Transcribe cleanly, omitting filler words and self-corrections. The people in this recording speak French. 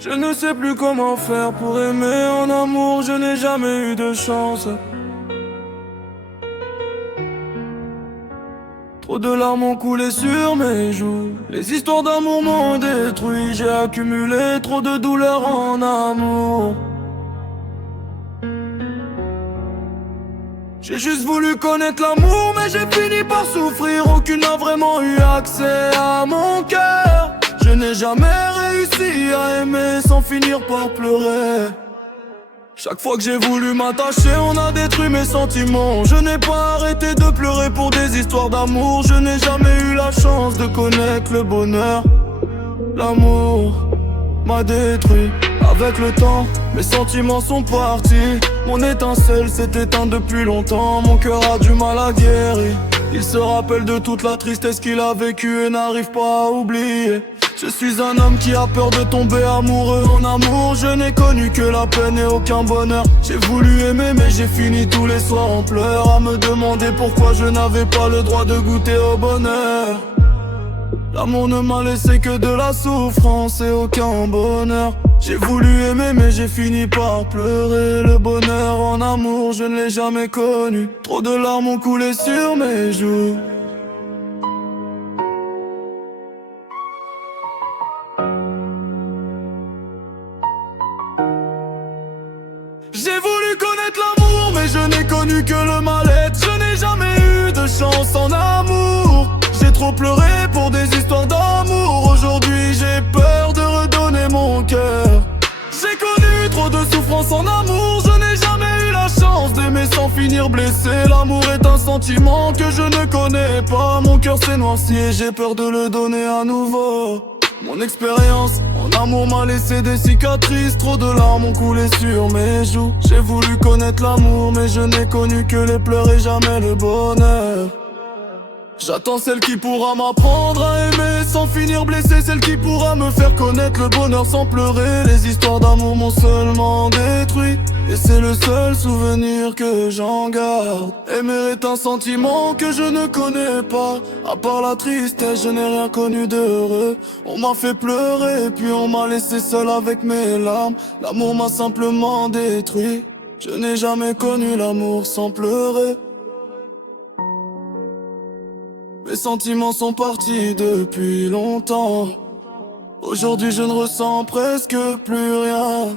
Je ne sais plus comment faire pour aimer en amour, je n'ai jamais eu de chance. Trop de larmes ont coulé sur mes joues, les histoires d'amour m'ont détruit. J'ai accumulé trop de douleurs en amour. J'ai juste voulu connaître l'amour, mais j'ai fini par souffrir. Aucune n'a vraiment eu accès à mon cœur. Je n'ai jamais réussi à aimer sans finir par pleurer. Chaque fois que j'ai voulu m'attacher, on a détruit mes sentiments. Je n'ai pas arrêté de pleurer pour des histoires d'amour. Je n'ai jamais eu la chance de connaître le bonheur. L'amour m'a détruit. Avec le temps, mes sentiments sont partis. Mon étincelle s'est éteinte depuis longtemps. Mon cœur a du mal à guérir. Il se rappelle de toute la tristesse qu'il a vécue et n'arrive pas à oublier. Je suis un homme qui a peur de tomber amoureux. En amour, je n'ai connu que la peine et aucun bonheur. J'ai voulu aimer mais j'ai fini tous les soirs en pleurs, à me demander pourquoi je n'avais pas le droit de goûter au bonheur. L'amour ne m'a laissé que de la souffrance et aucun bonheur. J'ai voulu aimer mais j'ai fini par pleurer. Le bonheur en amour, je ne l'ai jamais connu. Trop de larmes ont coulé sur mes joues. J'ai voulu connaître l'amour, mais je n'ai connu que le mal-être. Je n'ai jamais eu de chance en amour. J'ai trop pleuré pour des histoires d'amour. Aujourd'hui j'ai peur de redonner mon cœur. J'ai connu trop de souffrance en amour. Je n'ai jamais eu la chance d'aimer sans finir blessé. L'amour est un sentiment que je ne connais pas. Mon cœur s'est noirci et j'ai peur de le donner à nouveau. Mon expérience en amour m'a laissé des cicatrices. Trop de larmes ont coulé sur mes joues. J'ai voulu connaître l'amour mais je n'ai connu que les pleurs et jamais le bonheur. J'attends celle qui pourra m'apprendre à aimer sans finir blessé. Celle qui pourra me faire connaître le bonheur sans pleurer. Les histoires d'amour m'ont seulement détruit et c'est le seul souvenir que j'en garde. Aimer est un sentiment que je ne connais pas. À part la tristesse, je n'ai rien connu d'heureux. On m'a fait pleurer puis on m'a laissé seul avec mes larmes. L'amour m'a simplement détruit. Je n'ai jamais connu l'amour sans pleurer. Mes sentiments sont partis depuis longtemps. Aujourd'hui je ne ressens presque plus rien.